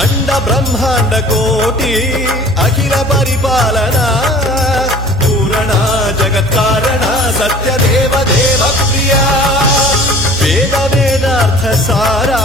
అండ బ్రహ్మాండ కోటి అఖిల పరిపాలన పూరణ జగత్కారణ సత్యదేవ దేవ ప్రియ వేద వేదార్థ సారా